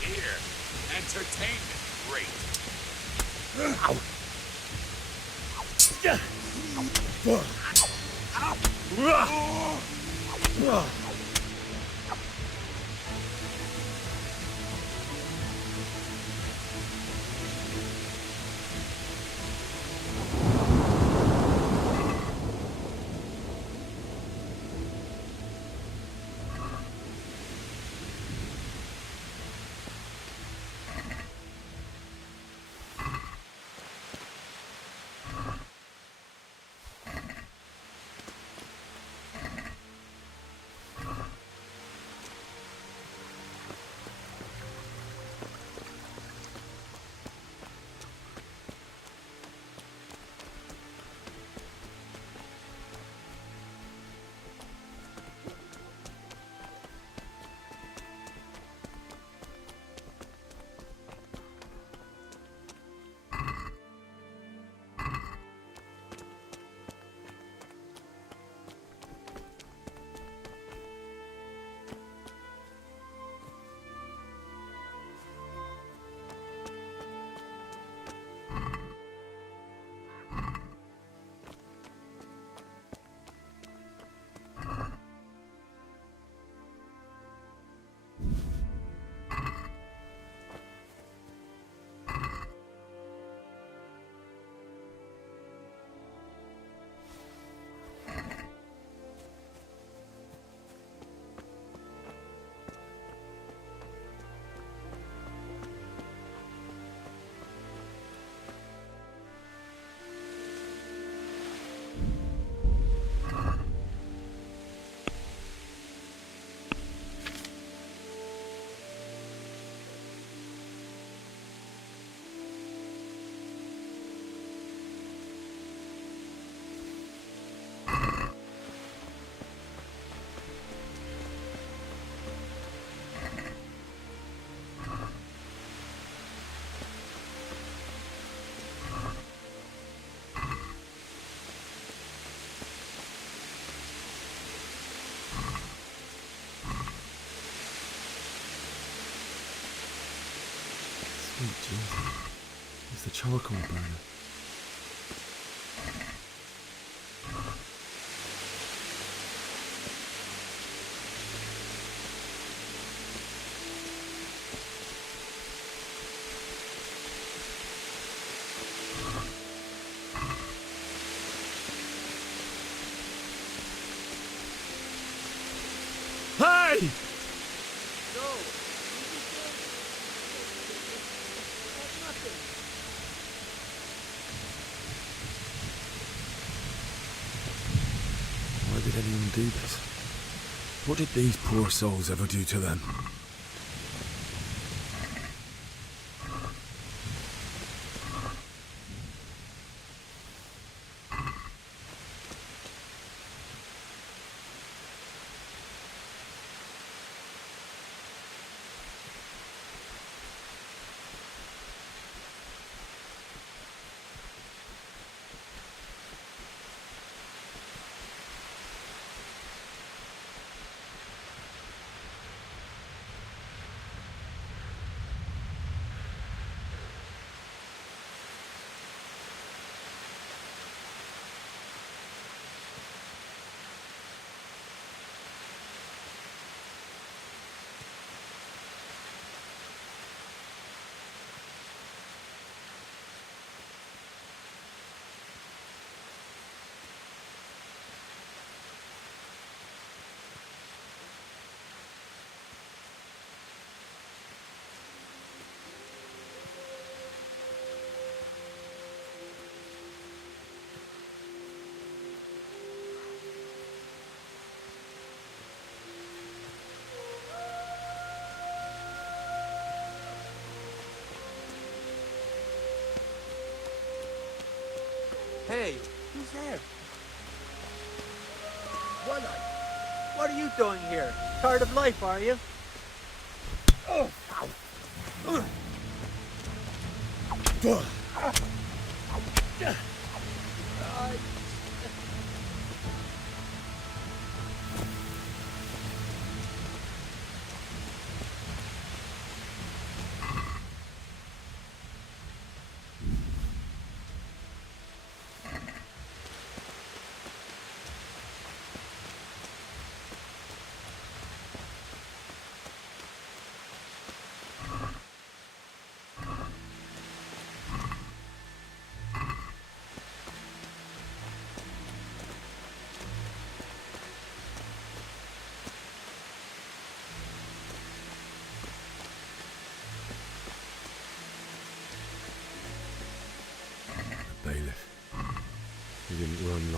got here. Entertainment, great. Sweet Jesus. It's the charcoal burner. Hey! Why did anyone do this? What did these poor souls ever do to them? Hey, who's there? One-Eye, what are you doing here? Tired of life, are you?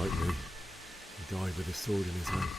like me. He died with a sword in his hand.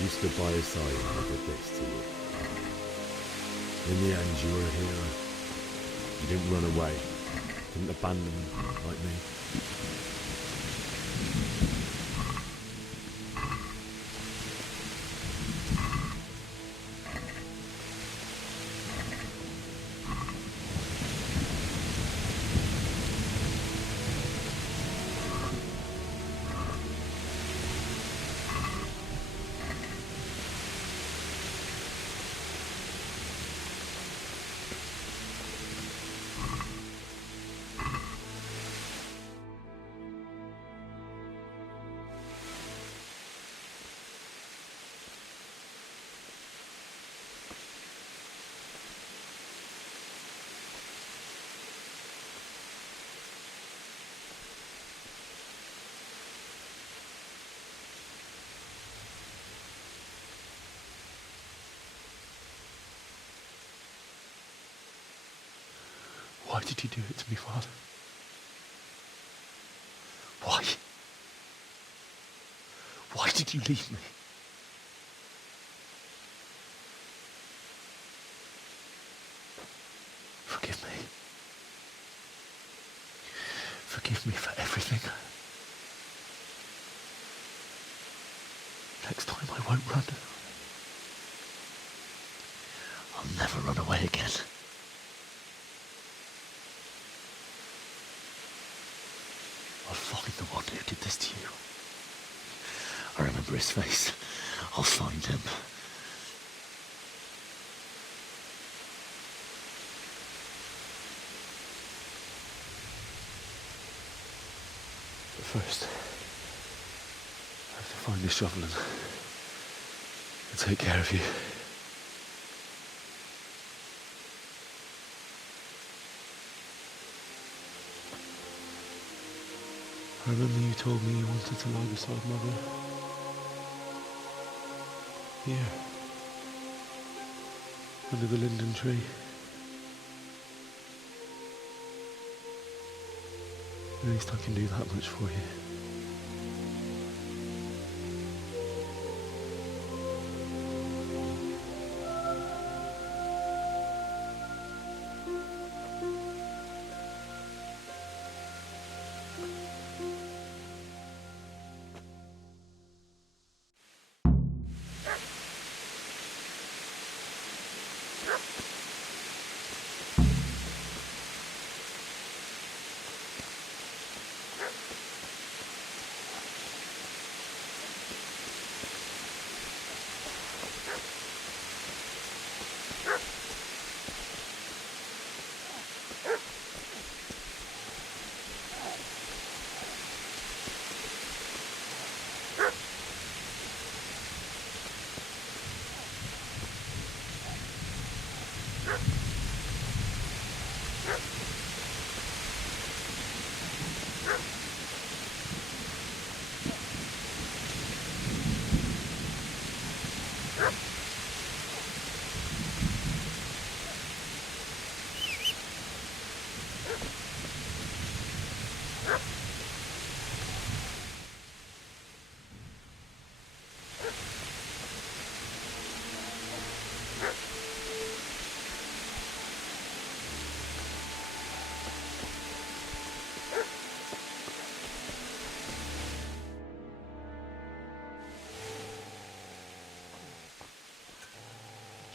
You stood by his side and I did this to you. In the end, you were a hero. You didn't run away. Didn't abandon him like me. Why did you do it to me, Father? Why? Why did you leave me? Forgive me. Forgive me for everything. Next time I won't run. I'll never run away again. I'll find the one who did this to you. I remember his face. I'll find him. But first, I have to find the shovel and take care of you. I remember you told me you wanted to lie beside Mother. Here. Under the linden tree. At least I can do that much for you.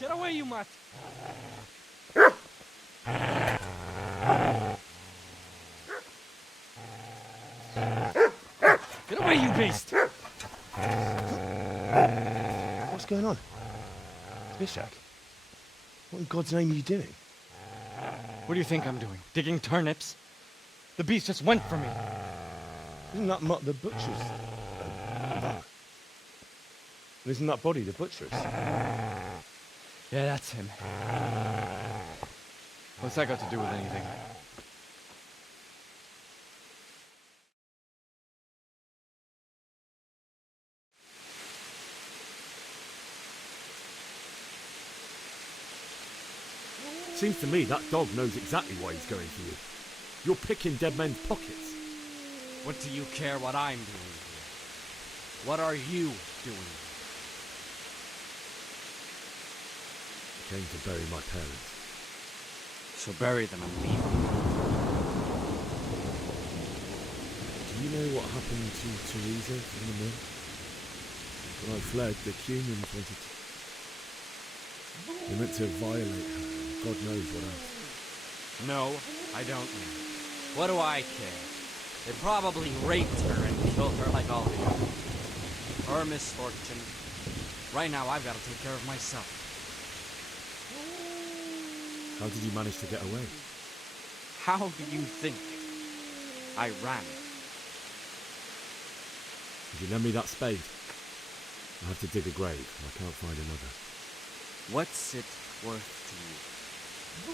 Get away, you mutt! Get away, you beast! What's going on? Bishak? What in God's name are you doing? What do you think I'm doing? Digging turnips? The beast just went for me. Isn't that Mutt the butcher's? And isn't that body the butcher's? Yeah, that's him. What's that got to do with anything? Seems to me that dog knows exactly why he's going for you. You're picking dead men's pockets. What do you care what I'm doing here? What are you doing? I came to bury my parents. So bury them and leave them. Do you know what happened to Teresa in the mill? When I fled, the humans wanted to... They meant to violate her, and God knows what else. No, I don't know. What do I care? They probably raped her and killed her like all the others. Her misfortune. Right now, I've got to take care of myself. How did you manage to get away? How do you think I ran? Could you lend me that spade? I have to dig a grave. I can't find another. What's it worth to you?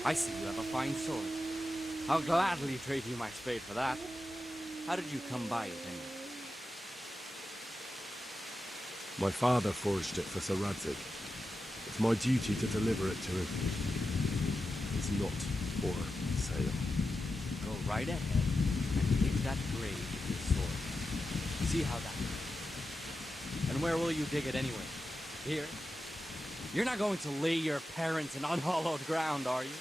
I see you have a fine sword. I'll gladly trade you my spade for that. How did you come by it anyway? My father forged it for Sir Rataje. It's my duty to deliver it to him. It's not for sale. Go right ahead and dig that grave with your sword. See how that goes. And where will you dig it anyway? Here? You're not going to lay your parents in unhallowed ground, are you?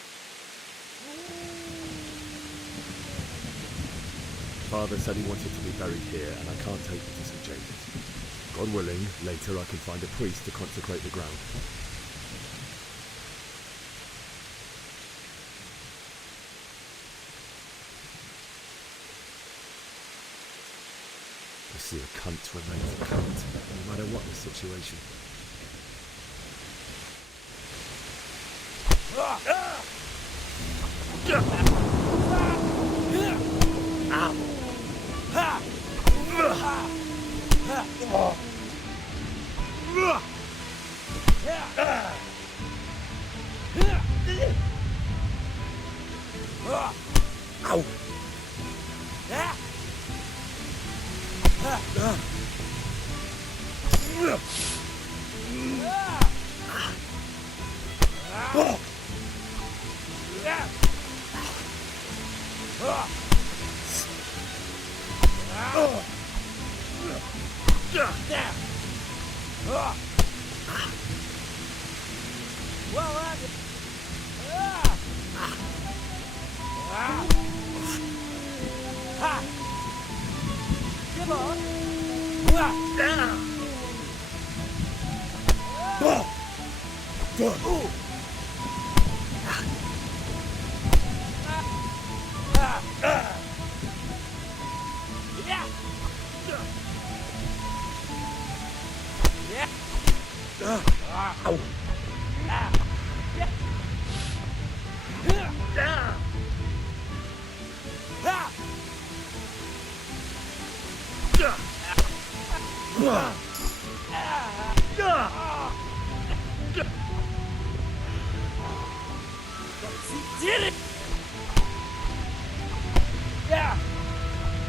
Father said he wanted to be buried here, and I can't take it to St. James's. God willing, later I can find a priest to consecrate the ground. I see a cunt remains a cunt, no matter what the situation. Ow!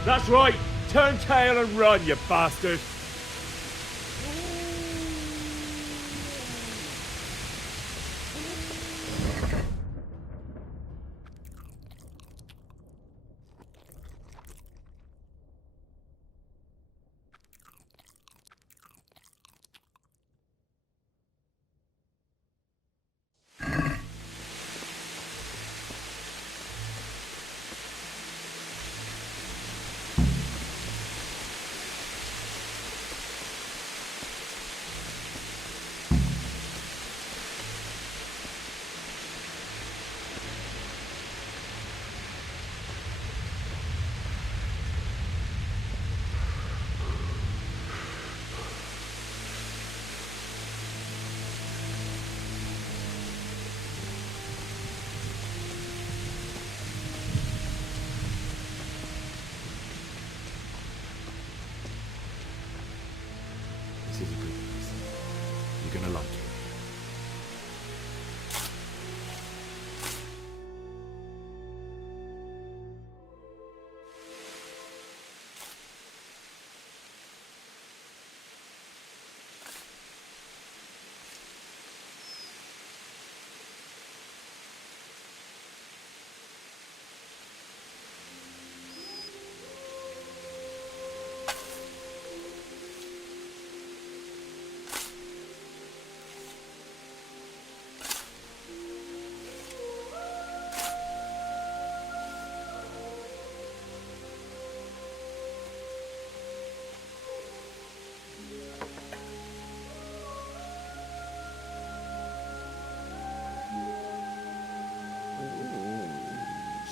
That's right! Turn tail and run, you bastard! This is a good place. You're gonna like it.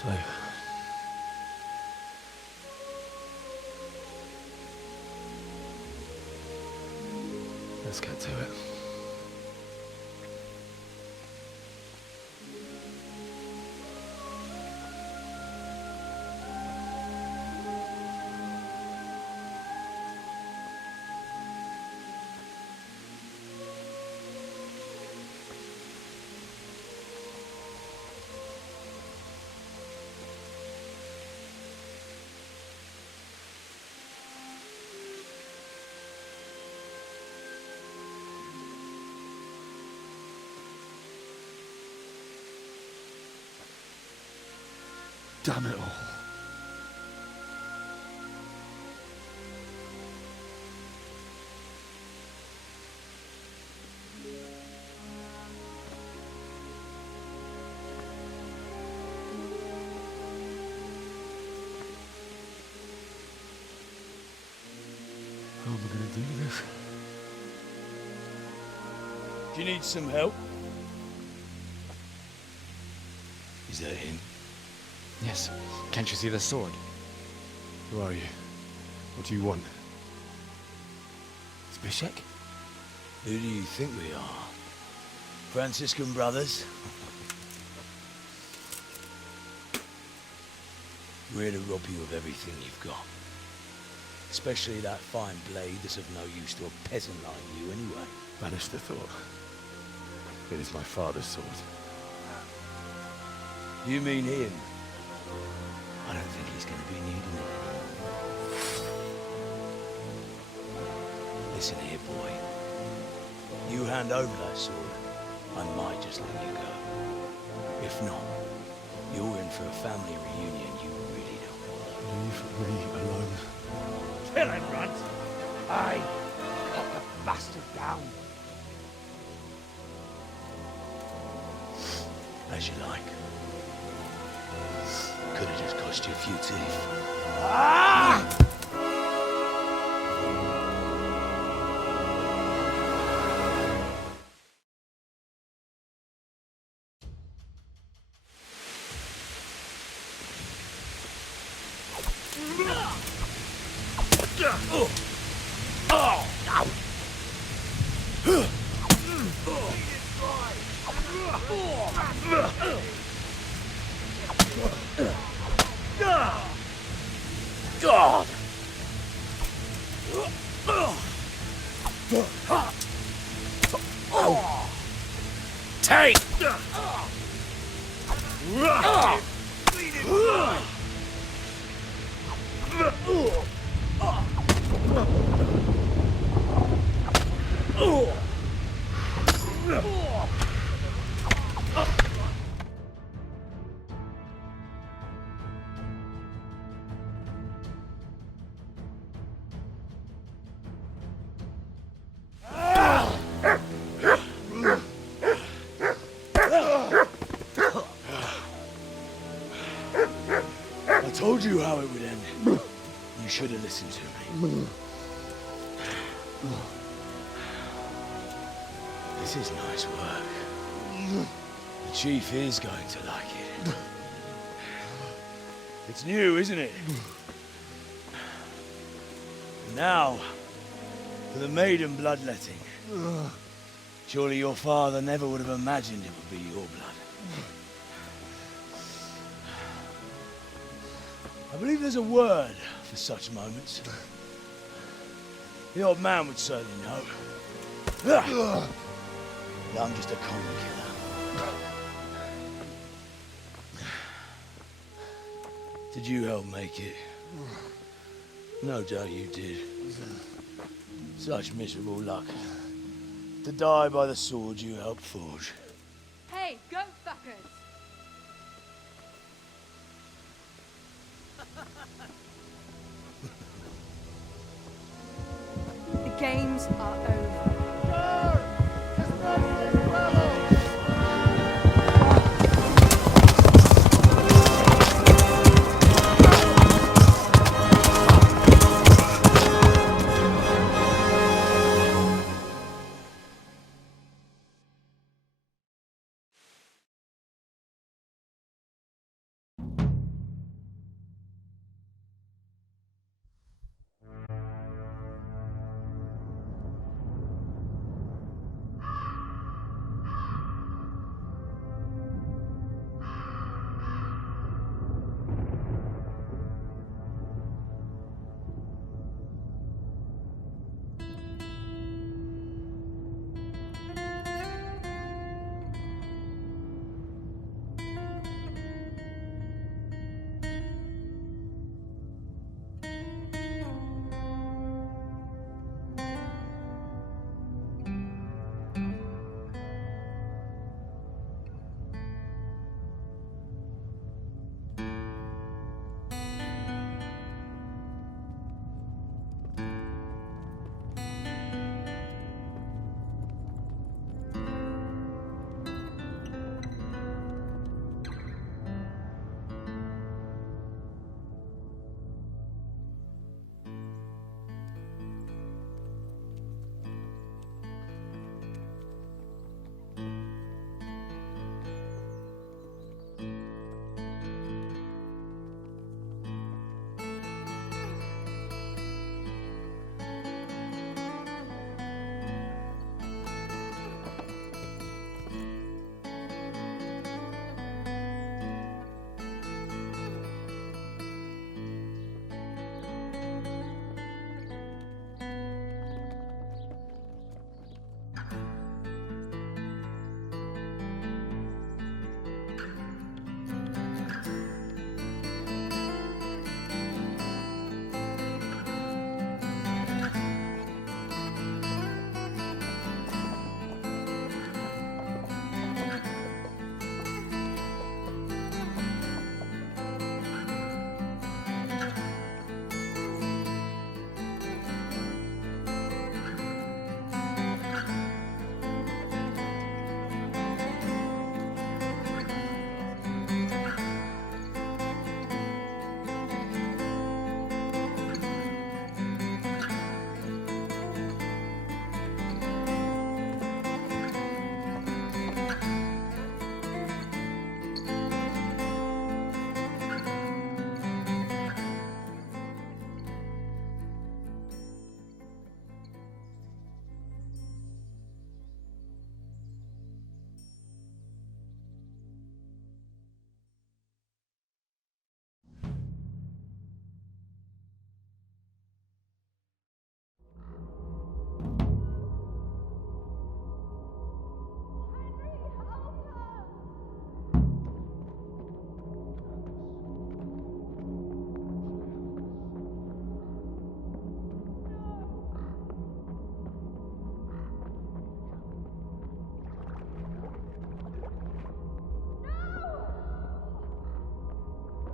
So, let's get to it. Damn it all. How am I going to do this? Do you need some help? Is that him? Yes. Can't you see the sword? Who are you? What do you want? Zbyszek? Who do you think we are? Franciscan brothers? We're here to rob you of everything you've got. Especially that fine blade that's of no use to a peasant like you anyway. Banish the thought. It is my father's sword. You mean him? I don't think he's going to be needing it anymore. Listen here, boy. You hand over that sword, I might just let you go. If not, you're in for a family reunion you really don't want. Leave me alone. Kill him, Runt. Aye. Cut the bastard down. As you like. Could have just cost you a few teeth. Ah! God! Take! I told you how it would end. You should have listened to me. This is nice work. The chief is going to like it. It's new, isn't it? Now, for the maiden bloodletting. Surely your father never would have imagined it would be your blood. I believe there's a word for such moments. The old man would certainly know. But I'm just a common killer. Did you help make it? No doubt you did. Such miserable luck. To die by the sword you helped forge. Hey, go fuckers! The games are over.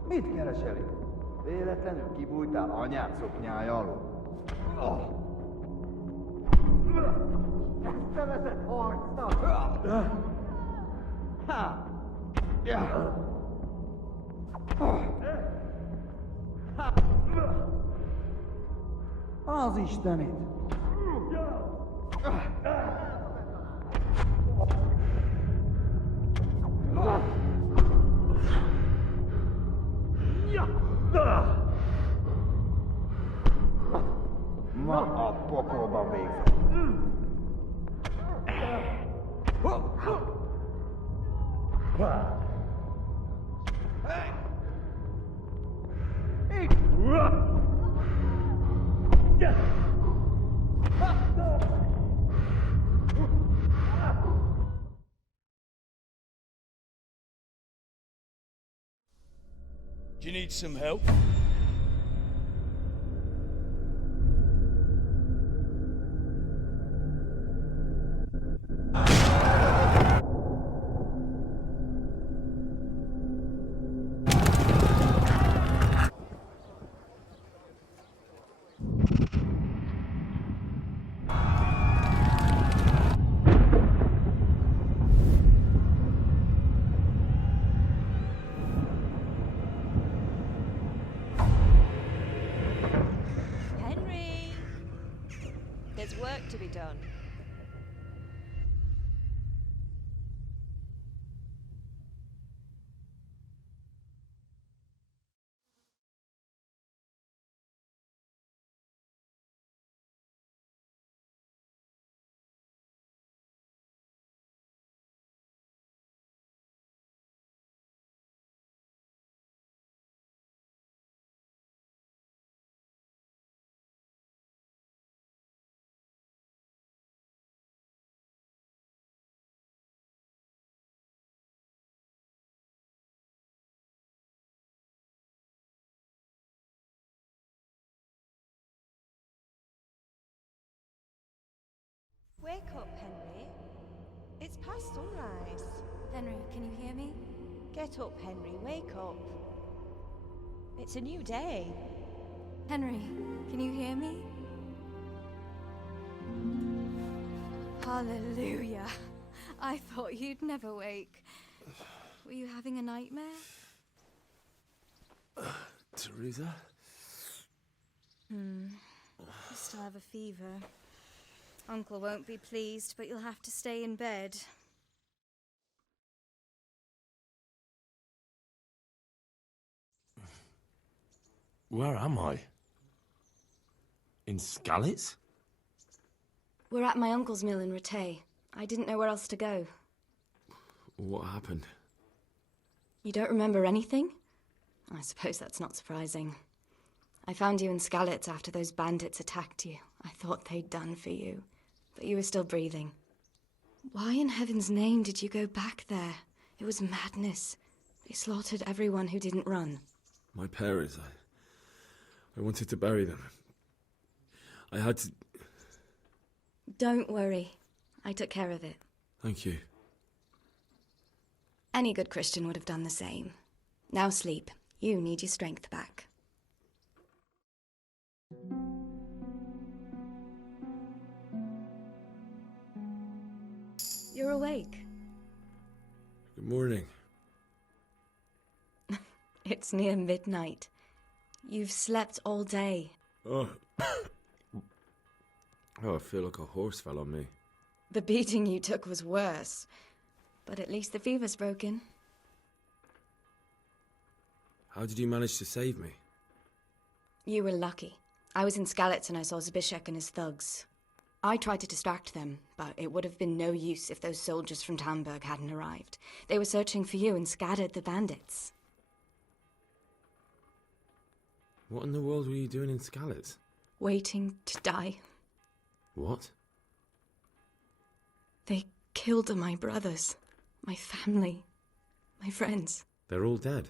Mit keresel itt? Véletlenül kibújtál anyád szoknyája alól? Ezt nevezett harcnak! Az Istenit! Ma a pokolban végzett. need some help? Henry! There's work to be done. Wake up, Henry. It's past sunrise. Henry, can you hear me? Get up, Henry. Wake up. It's a new day. Henry, can you hear me? Hallelujah. I thought you'd never wake. Were you having a nightmare? Teresa? You still have a fever. Uncle won't be pleased, but you'll have to stay in bed. Where am I? In Skalitz? We're at my uncle's mill in Rataje. I didn't know where else to go. What happened? You don't remember anything? I suppose that's not surprising. I found you in Skalitz after those bandits attacked you. I thought they'd done for you, but you were still breathing. Why in heaven's name did you go back there? It was madness. They slaughtered everyone who didn't run. My parents, I wanted to bury them. I had to... Don't worry. I took care of it. Thank you. Any good Christian would have done the same. Now sleep. You need your strength back. You're awake. Good morning. It's near midnight. You've slept all day. Oh. Oh, I feel like a horse fell on me. The beating you took was worse. But at least the fever's broken. How did you manage to save me? You were lucky. I was in Skalitz and I saw Zbyszek and his thugs. I tried to distract them, but it would have been no use if those soldiers from Tamburg hadn't arrived. They were searching for you and scattered the bandits. What in the world were you doing in Skalitz? Waiting to die. What? They killed my brothers, my family, my friends. They're all dead.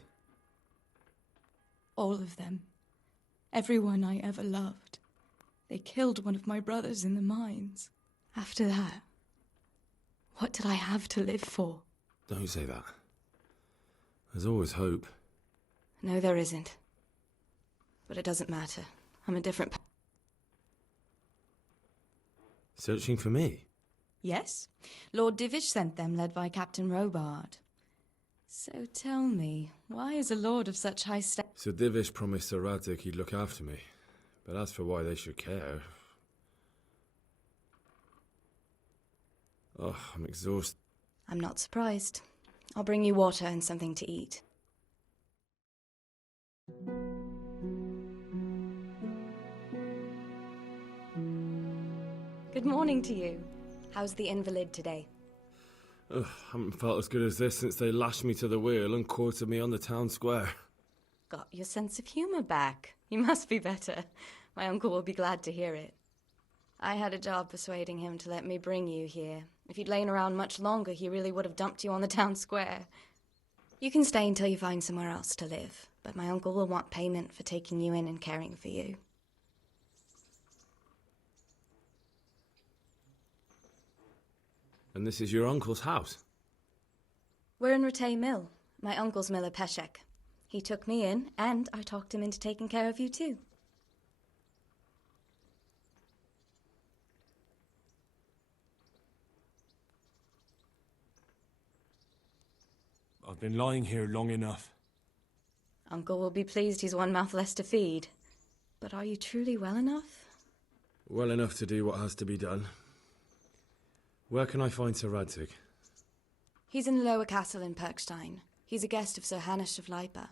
All of them. Everyone I ever loved. They killed one of my brothers in the mines. After that, what did I have to live for? Don't say that. There's always hope. No, there isn't. But it doesn't matter. I'm a different... Searching for me? Yes. Lord Divish sent them, led by Captain Robard. So tell me, why is a lord of such high status... So Divish promised Sir Rataje he'd look after me. But as for why they should care... Oh, I'm exhausted. I'm not surprised. I'll bring you water and something to eat. Good morning to you. How's the invalid today? Ugh, haven't felt as good as this since they lashed me to the wheel and quartered me on the town square. Got your sense of humour back. You must be better. My uncle will be glad to hear it. I had a job persuading him to let me bring you here. If you'd lain around much longer, he really would have dumped you on the town square. You can stay until you find somewhere else to live, but my uncle will want payment for taking you in and caring for you. And this is your uncle's house? We're in Rataje Mill, my uncle's miller Peshek. He took me in, and I talked him into taking care of you too. I've been lying here long enough. Uncle will be pleased he's one mouth less to feed. But are you truly well enough? Well enough to do what has to be done. Where can I find Sir Radzig? He's in the lower castle in Perkstein. He's a guest of Sir Hanush of Leipa.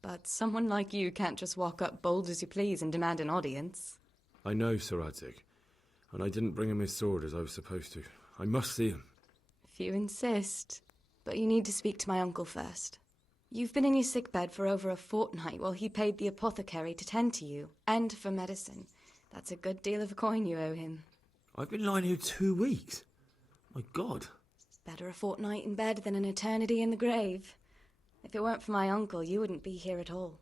But someone like you can't just walk up bold as you please and demand an audience. I know Sir Radzig, and I didn't bring him his sword as I was supposed to. I must see him. If you insist. But you need to speak to my uncle first. You've been in your sickbed for over a fortnight while he paid the apothecary to tend to you, and for medicine. That's a good deal of coin you owe him. I've been lying here 2 weeks. My God. Better a fortnight in bed than an eternity in the grave. If it weren't for my uncle, you wouldn't be here at all.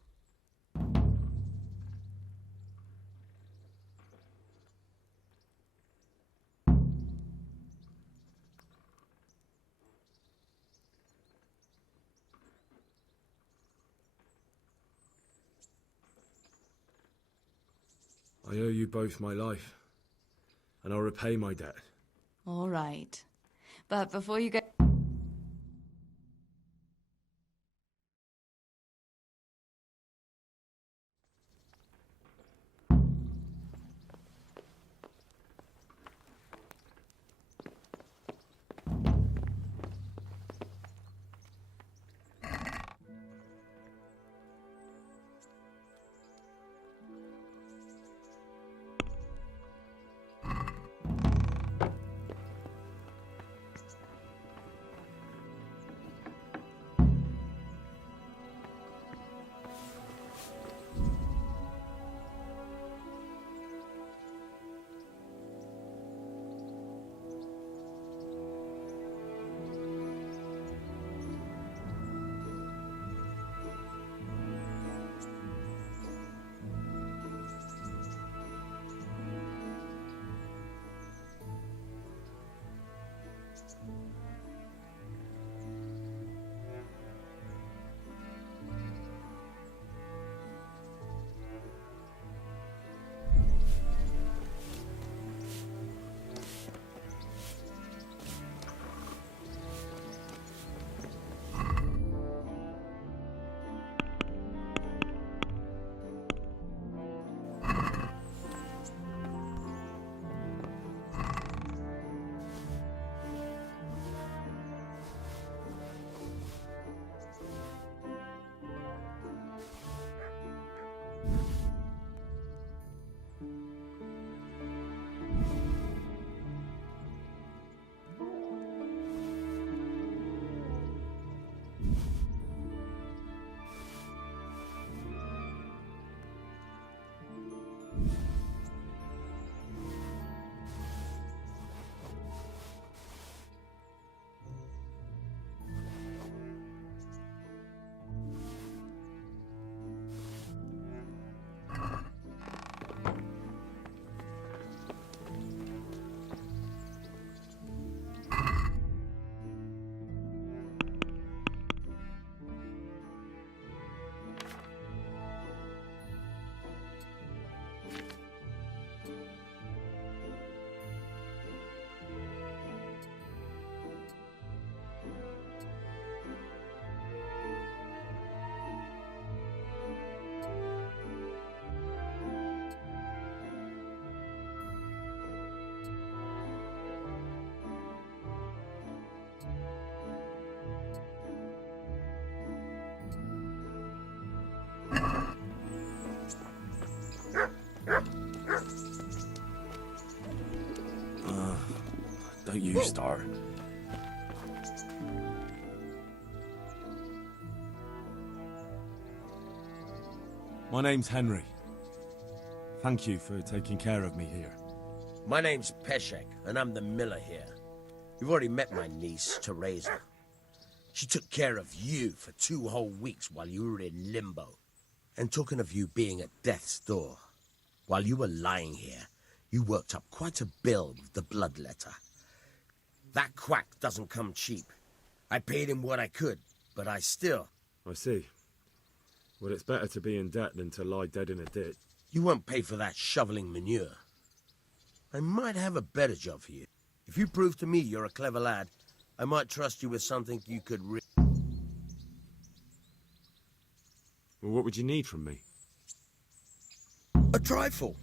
I owe you both my life, and I'll repay my debt. All right. But before you go... Don't you start. My name's Henry. Thank you for taking care of me here. My name's Peshek, and I'm the miller here. You've already met my niece, Teresa. She took care of you for 2 whole weeks while you were in limbo. And talking of you being at death's door, while you were lying here, you worked up quite a bill with the bloodletter. That quack doesn't come cheap. I paid him what I could, but I still... I see. Well, it's better to be in debt than to lie dead in a ditch. You won't pay for that shoveling manure. I might have a better job for you. If you prove to me you're a clever lad, I might trust you with something you could Well, what would you need from me? A trifle.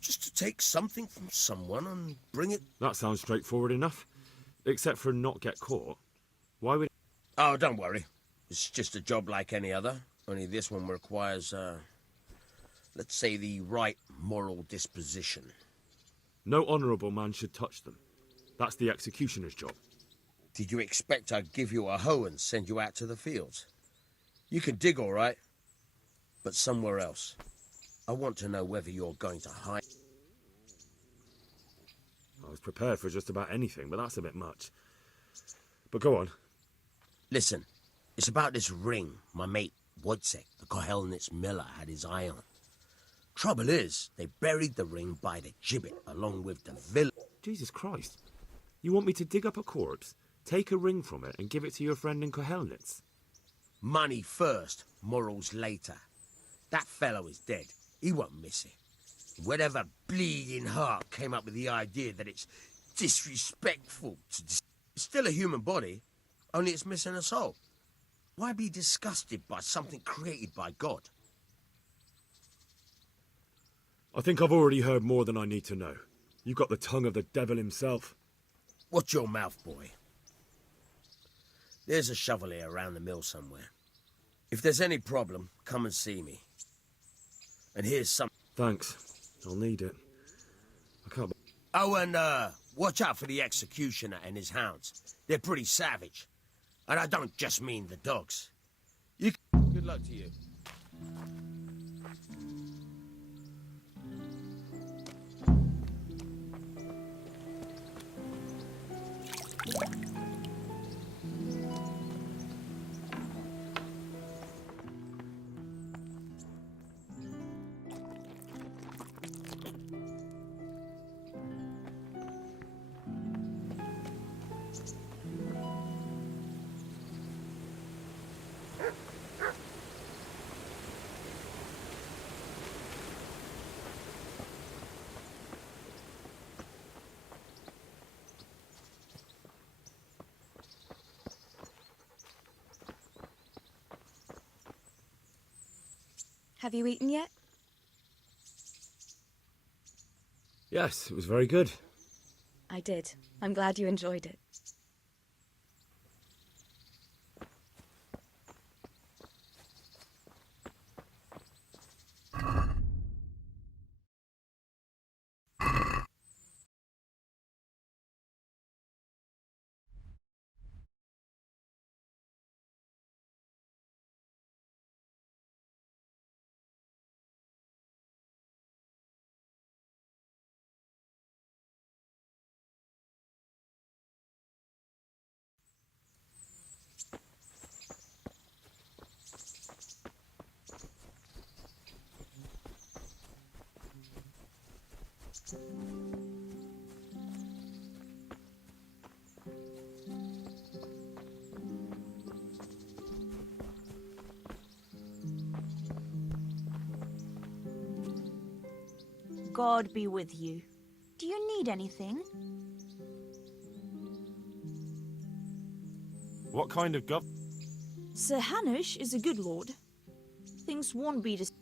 Just to take something from someone and bring it... That sounds straightforward enough. Except for not get caught. Why would... Oh, don't worry. It's just a job like any other. Only this one requires, let's say, the right moral disposition. No honourable man should touch them. That's the executioner's job. Did you expect I'd give you a hoe and send you out to the fields? You can dig all right, but somewhere else. I want to know whether you're going to hide. I was prepared for just about anything, but that's a bit much. But go on. Listen, it's about this ring my mate Wojciech, the Kohelnitz miller, had his eye on. Trouble is, they buried the ring by the gibbet along with the village. Jesus Christ. You want me to dig up a corpse, take a ring from it, and give it to your friend in Kohelnitz? Money first, morals later. That fellow is dead. He won't miss it. Whatever bleeding heart came up with the idea that it's disrespectful to... It's still a human body, only it's missing a soul. Why be disgusted by something created by God? I think I've already heard more than I need to know. You've got the tongue of the devil himself. Watch your mouth, boy. There's a shovel here around the mill somewhere. If there's any problem, come and see me. And here's some... Thanks. I'll need it. I can't... Oh, and, watch out for the executioner and his hounds. They're pretty savage. And I don't just mean the dogs. Good luck to you. Have you eaten yet? Yes, it was very good. I did. I'm glad you enjoyed it. God be with you. Do you need anything? What kind of Sir Hanush is a good lord. Things won't be dis-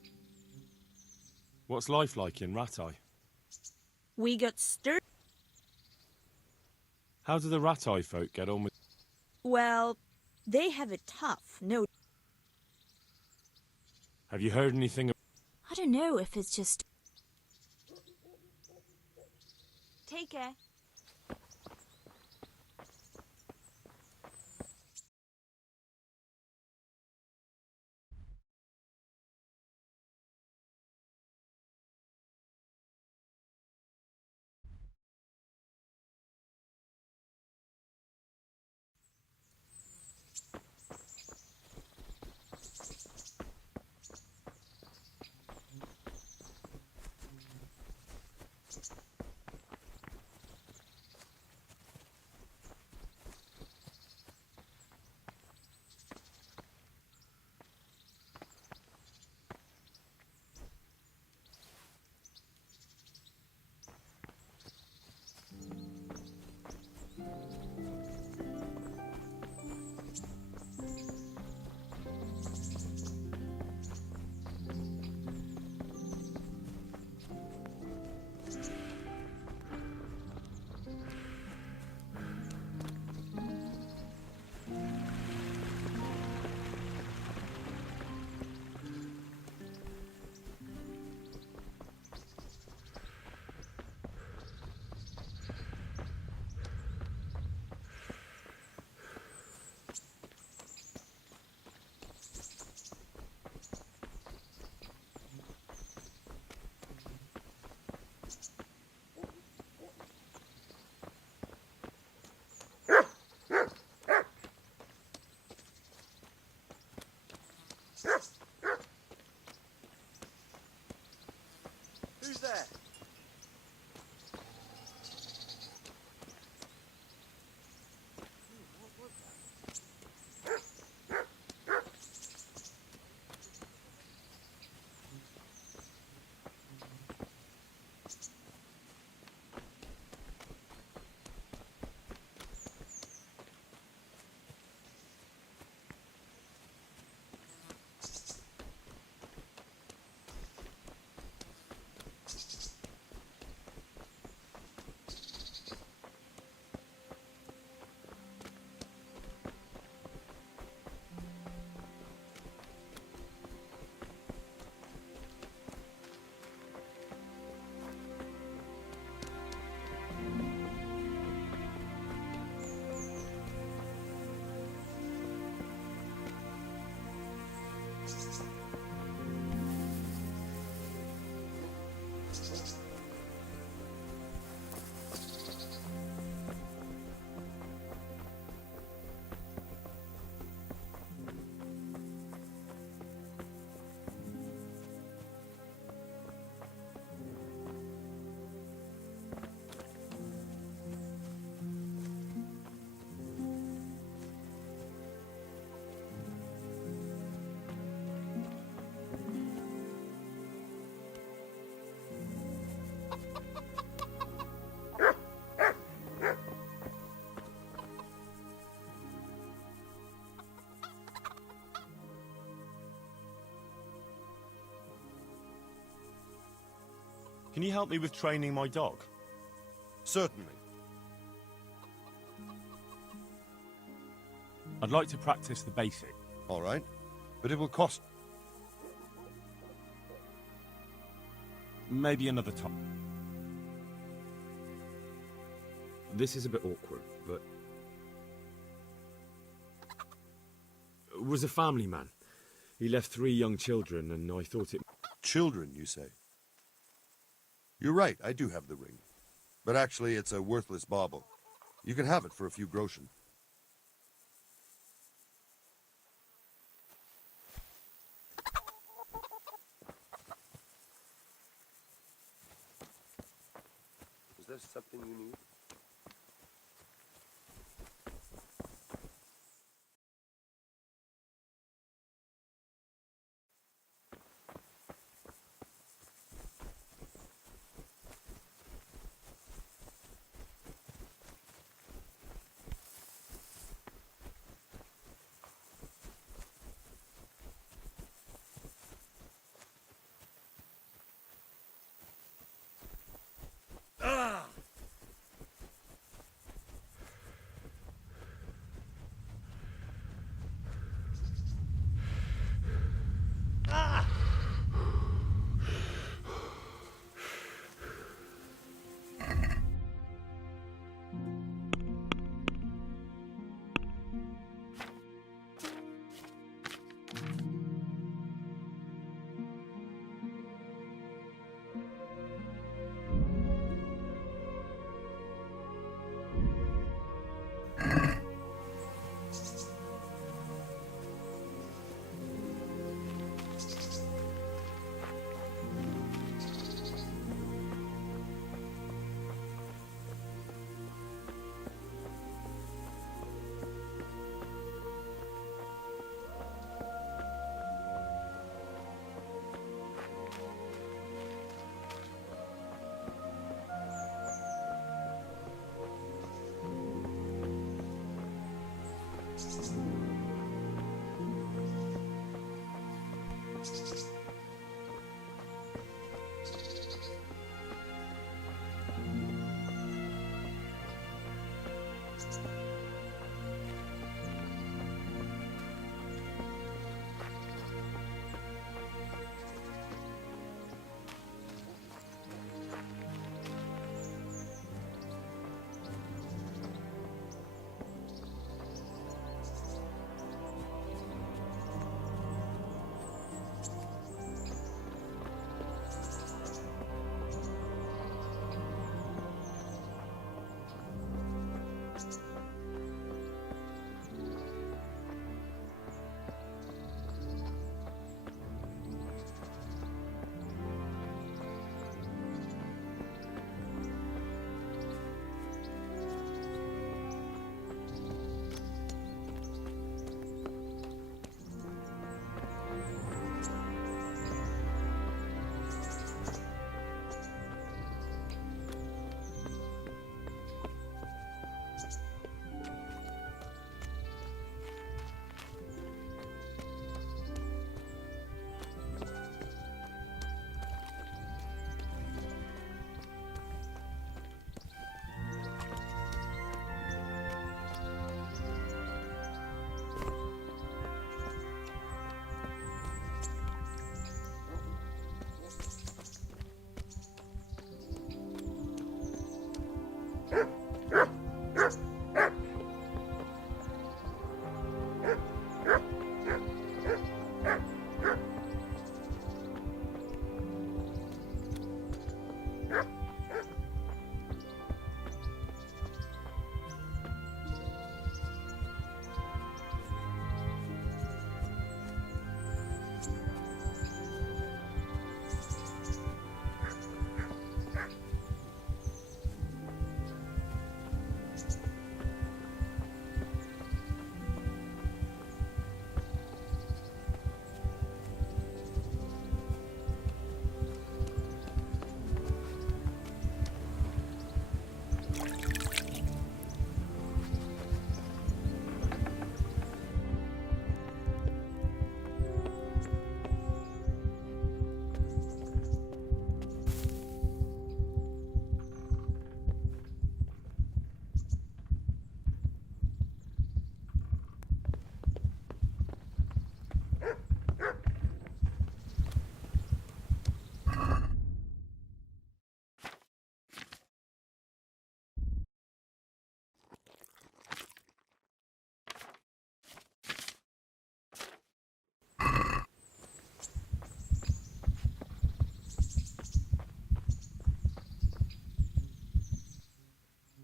What's life like in Rataje? We got stirred. How do the Rataje folk get on with... Well, they have it tough, no. Have you heard anything... I don't know if it's just... Take care. Who's there? Can you help me with training my dog? Certainly. I'd like to practice the basic. All right. But it will cost... Maybe another time. This is a bit awkward, but... Was a family man. He left 3 young children, and I thought it... Children, you say? You're right, I do have the ring. But actually, it's a worthless bauble. You can have it for a few groschen. Is there something you need?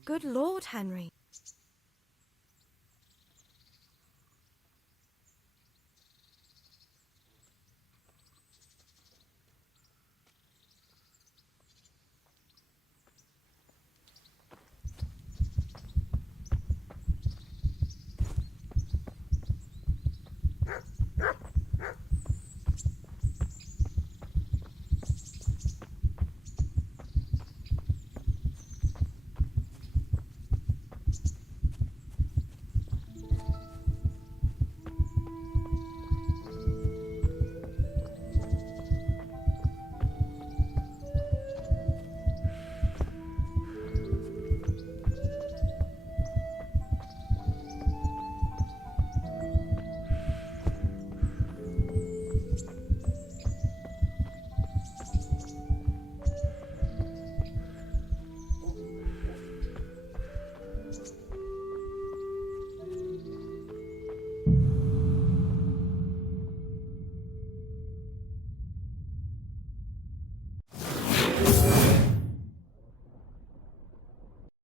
Good Lord, Henry.